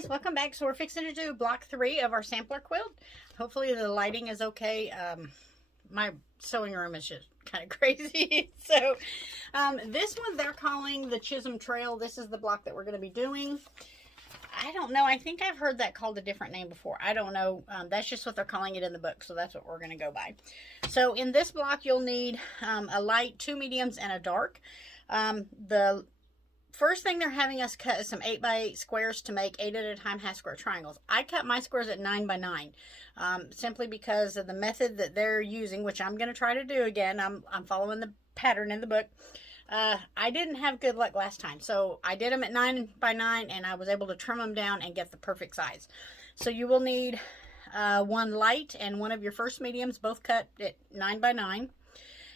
guys, welcome back. So we're fixing to do block 3 of our sampler quilt. Hopefully the lighting is okay. My sewing room is just kind of crazy. So this one they're calling the Chisolm Trail. This is the block that we're going to be doing. I don't know. I think I've heard that called a different name before. I don't know. That's just what they're calling it in the book. So that's what we're going to go by. So in this block, you'll need a light, 2 mediums, and a dark. The first thing they're having us cut is some 8x8 squares to make 8 at a time half square triangles. I cut my squares at 9x9 simply because of the method that they're using, which I'm going to try to do again. I'm following the pattern in the book. I didn't have good luck last time, so I did them at 9x9 and I was able to trim them down and get the perfect size. So you will need one light and one of your first mediums, both cut at 9x9.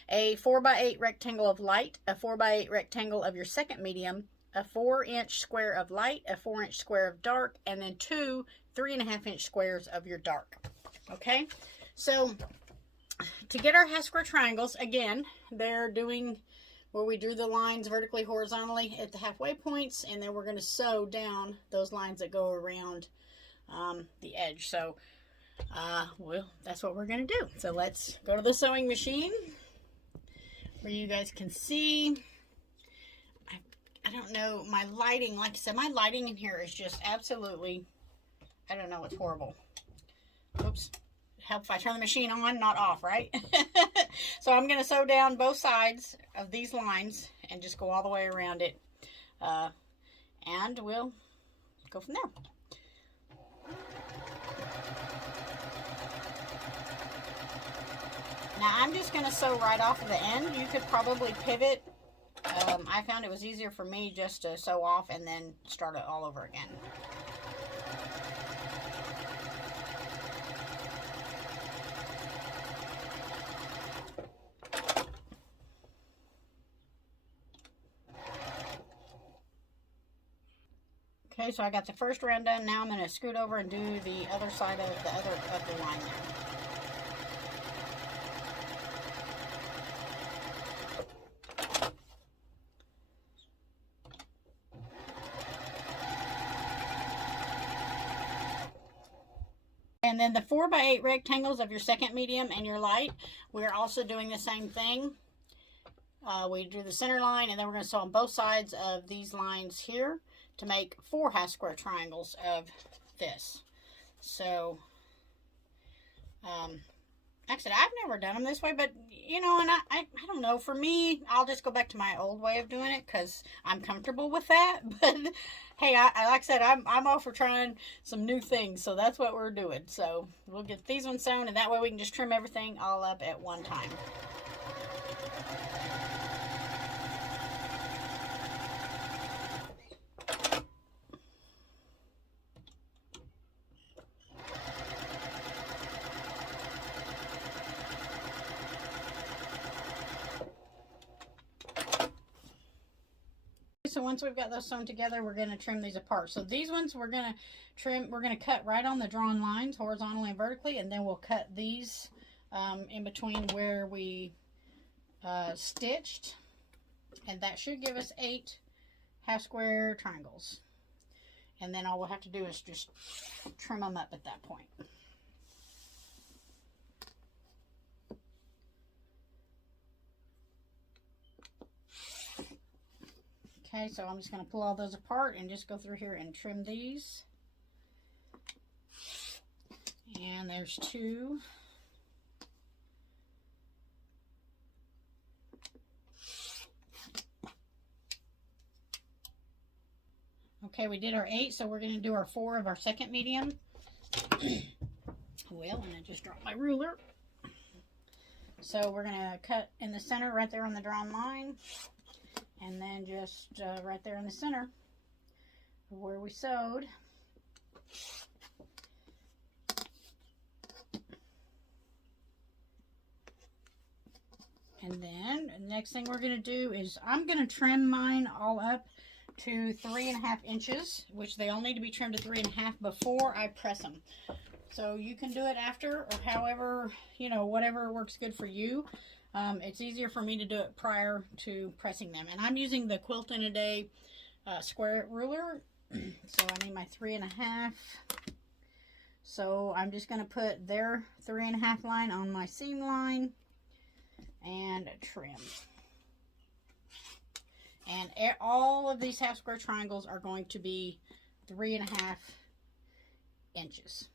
A 4x8 rectangle of light, a 4x8 rectangle of your second medium, a 4-inch square of light, a 4-inch square of dark, and then 2 3.5-inch squares of your dark. Okay, so to get our half square triangles, again, they're doing where we drew the lines vertically, horizontally at the halfway points, and then we're going to sew down those lines that go around the edge. So, well, that's what we're going to do. So let's go to the sewing machine where you guys can see. I don't know, my lighting, like I said, my lighting in here is just absolutely, I don't know, it's horrible. Oops. Help if I turn the machine on, not off, right? So I'm going to sew down both sides of these lines and just go all the way around it. And we'll go from there. Now I'm just going to sew right off of the end. You could probably pivot. I found it was easier for me just to sew off and then start it all over again. Okay, so I got the first round done. Now I'm going to scoot over and do the other side of the line there. And then the 4x8 rectangles of your second medium and your light, we're also doing the same thing. We drew the center line, and then we're going to sew on both sides of these lines here to make 4 half square triangles of this. So, like I said, I've never done them this way, but, you know, and I don't know. For me, I'll just go back to my old way of doing it because I'm comfortable with that. But, hey, like I said, I'm all for trying some new things, so that's what we're doing. So we'll get these ones sewn, and that way we can just trim everything all up at one time. So once we've got those sewn together, we're going to trim these apart. So these ones we're going to trim, we're going to cut right on the drawn lines, horizontally and vertically, and then we'll cut these in between where we stitched, and that should give us 8 half square triangles. And then all we'll have to do is just trim them up at that point. Okay, so I'm just going to pull all those apart and just go through here and trim these. And there's 2. Okay, we did our 8, so we're going to do our 4 of our second medium. Well, and I just dropped my ruler. So we're going to cut in the center right there on the drawn line. And then just right there in the center of where we sewed. And then the next thing we're going to do is I'm going to trim mine all up to 3.5 inches, which they all need to be trimmed to 3.5 before I press them. So you can do it after, or however, you know, whatever works good for you. It's easier for me to do it prior to pressing them. And I'm using the Quilt in a Day square ruler. So I need my 3.5. So I'm just going to put their 3.5 line on my seam line and trim. And all of these half square triangles are going to be 3.5 inches.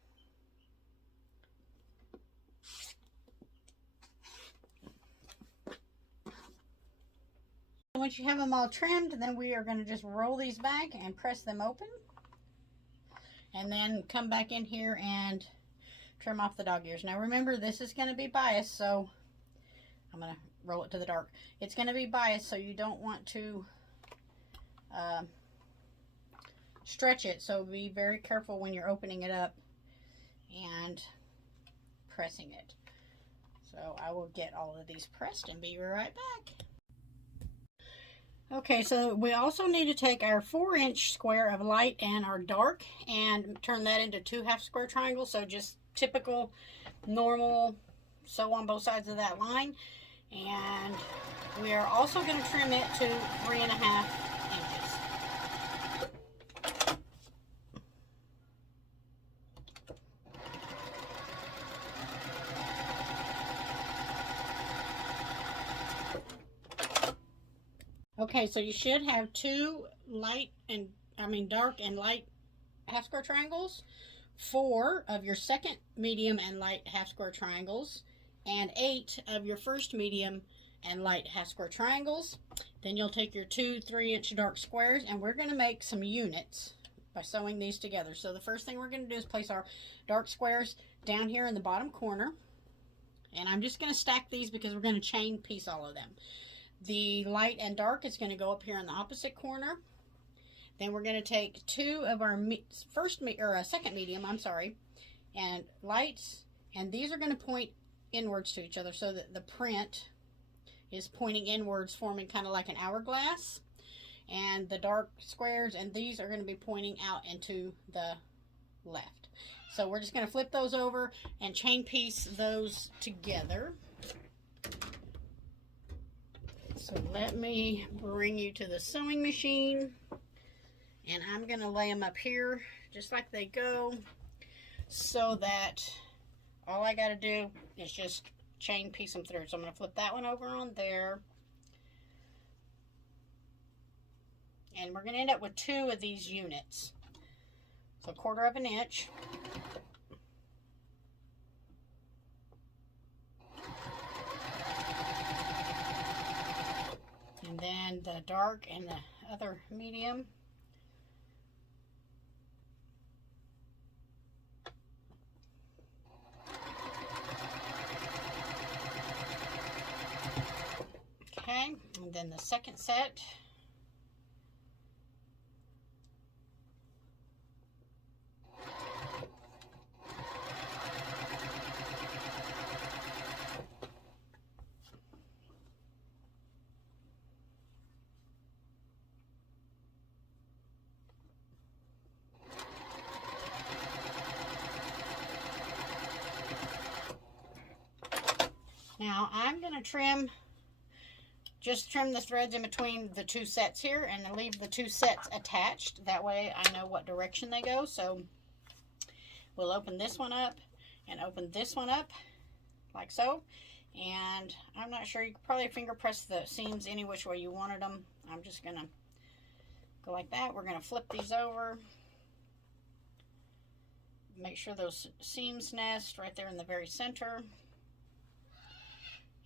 Once you have them all trimmed, then we are going to just roll these back and press them open. And then come back in here and trim off the dog ears. Now remember, this is going to be biased, so I'm going to roll it to the dark. It's going to be biased, so you don't want to stretch it. So be very careful when you're opening it up and pressing it. So I will get all of these pressed and be right back. Okay, so we also need to take our 4-inch square of light and our dark and turn that into 2 half square triangles. So just typical, normal, sew on both sides of that line. And we are also going to trim it to 3.5 inches. Okay, so you should have 2 dark and light half square triangles, 4 of your second medium and light half square triangles, and 8 of your first medium and light half square triangles. Then you'll take your 2 3-inch dark squares, and we're going to make some units by sewing these together. So the first thing we're going to do is place our dark squares down here in the bottom corner, and I'm just going to stack these because we're going to chain piece all of them. The light and dark is going to go up here in the opposite corner. Then we're going to take 2 of our second medium, and lights, and these are going to point inwards to each other so that the print is pointing inwards, forming kind of like an hourglass. And the dark squares and these are going to be pointing out into the left. So we're just going to flip those over and chain piece those together. So let me bring you to the sewing machine, and I'm going to lay them up here just like they go, so that all I got to do is just chain piece them through. So I'm going to flip that one over on there, and we're going to end up with 2 of these units. So 1/4 inch. And then the dark and the other medium. Okay, and then the second set. Now I'm going to trim the threads in between the 2 sets here and leave the 2 sets attached. That way I know what direction they go. So we'll open this one up and open this one up like so. And I'm not sure, you could probably finger press the seams any which way you wanted them. I'm just going to go like that. We're going to flip these over. Make sure those seams nest right there in the very center.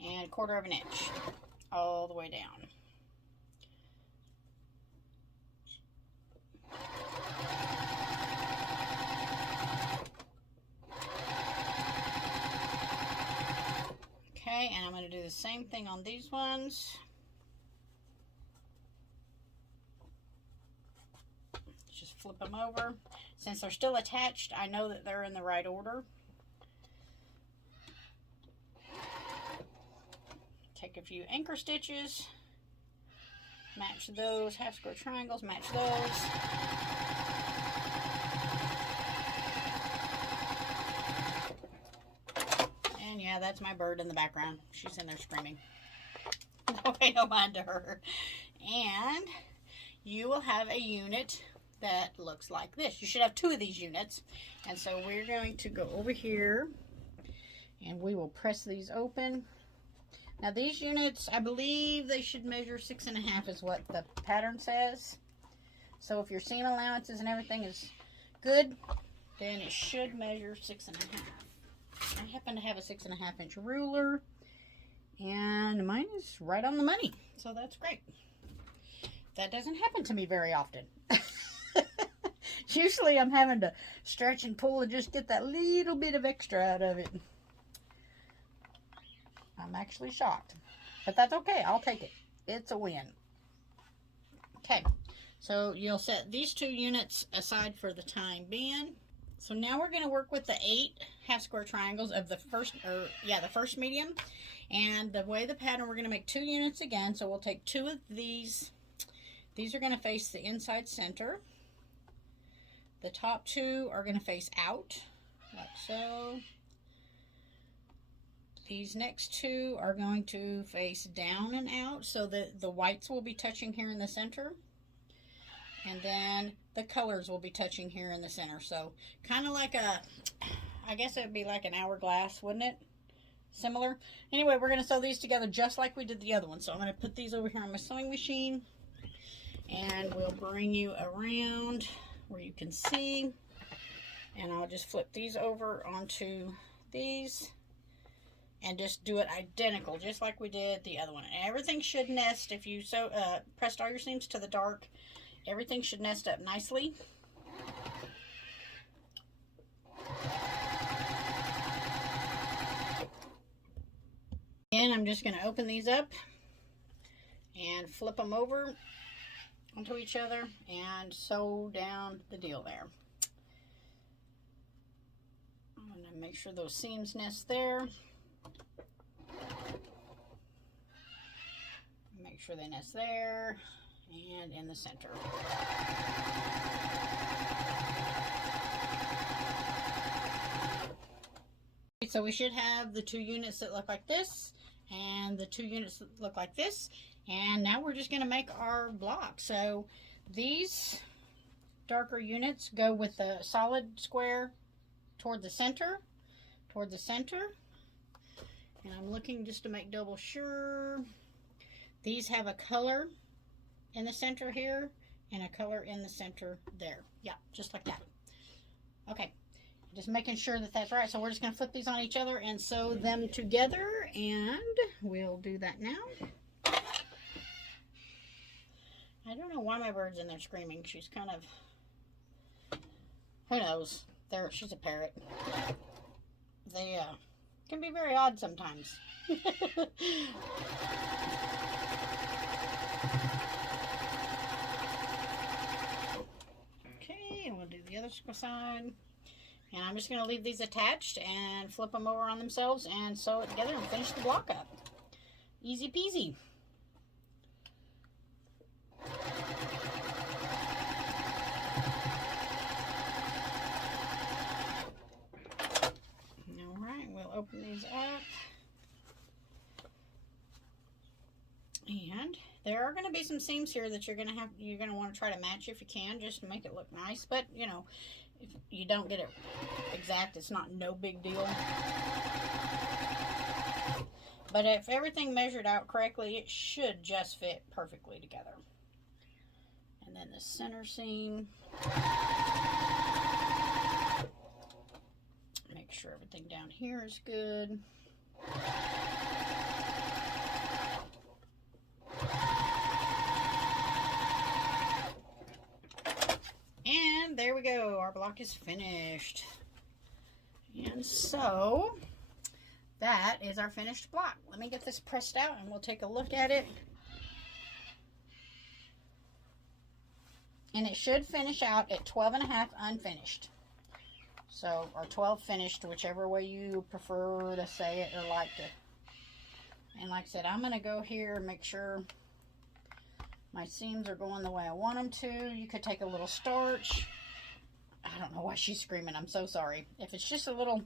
And 1/4 inch all the way down. Okay, and I'm going to do the same thing on these ones. Just flip them over. Since they're still attached, I know that they're in the right order. Take a few anchor stitches, match those half square triangles, match those. And yeah, that's my bird in the background. She's in there screaming. Don't pay no mind to her. And you will have a unit that looks like this. You should have 2 of these units. And so we're going to go over here and we will press these open. Now these units, I believe they should measure 6.5 is what the pattern says. So if your seam allowances and everything is good, then it should measure 6.5. I happen to have a 6.5 inch ruler, and mine is right on the money, so that's great. That doesn't happen to me very often. Usually I'm having to stretch and pull and just get that little bit of extra out of it. I'm actually shocked, but that's okay. I'll take it. It's a win. Okay, so you'll set these 2 units aside for the time being. So now we're going to work with the 8 half square triangles of the first, the first medium. And the way the pattern, we're going to make 2 units again. So we'll take 2 of these. These are going to face the inside center. The top 2 are going to face out, like so. These next 2 are going to face down and out, so that the whites will be touching here in the center. And then the colors will be touching here in the center. So kind of like I guess it would be like an hourglass, wouldn't it? Similar. Anyway, we're going to sew these together just like we did the other one. So I'm going to put these over here on my sewing machine. And we'll bring you around where you can see. And I'll just flip these over onto these. And just do it identical, just like we did the other one. And everything should nest. If you pressed all your seams to the dark, everything should nest up nicely. And I'm just going to open these up and flip them over onto each other and sew down the deal there. I'm going to make sure those seams nest there. Make sure they nest there and in the center. So we should have the 2 units that look like this and the 2 units that look like this. And now we're just going to make our block. So these darker units go with the solid square toward the center. And I'm looking just to make double sure. These have a color in the center here and a color in the center there. Yeah, just like that. Okay, just making sure that that's right. So we're just going to flip these on each other and sew them together, and we'll do that now. I don't know why my bird's in there screaming. She's kind of, who knows? She's a parrot. They can be very odd sometimes. Okay, and we'll do the other side. And I'm just going to leave these attached and flip them over on themselves and sew it together and finish the block up. Easy peasy. Alright, we'll open these up. And there are going to be some seams here that you're going to want to try to match if you can, just to make it look nice. But, you know, if you don't get it exact, it's not no big deal. But if everything measured out correctly, it should just fit perfectly together. And then the center seam. Make sure everything down here is good. And there we go, our block is finished. And so that is our finished block. Let me get this pressed out and we'll take a look at it. And it should finish out at 12.5 unfinished. So, or 12 finished, whichever way you prefer to say it or like to. And like I said, I'm going to go here and make sure my seams are going the way I want them to. You could take a little starch. I don't know why she's screaming. I'm so sorry. If it's just a little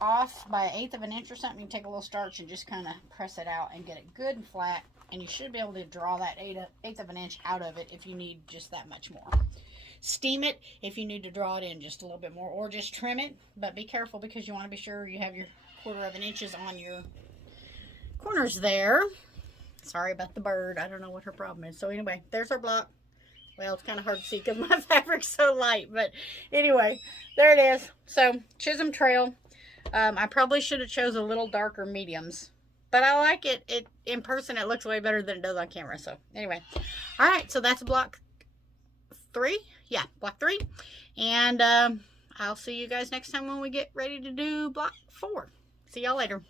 off by 1/8 of an inch or something, you can take a little starch and just kind of press it out and get it good and flat. And you should be able to draw that 1/8 of an inch out of it if you need just that much more. steam it if you need to draw it in just a little bit more, or just trim it. But be careful because you want to be sure you have your 1/4 inches on your corners there. Sorry about the bird. I don't know what her problem is. So anyway, there's our block. Well, it's kind of hard to see because my fabric's so light. But anyway, there it is. So Chisolm Trail. I probably should have chose a little darker mediums. But I like it. In person, it looks way better than it does on camera. So anyway. All right. So that's block 3. Yeah, block 3. And I'll see you guys next time when we get ready to do block 4. See y'all later.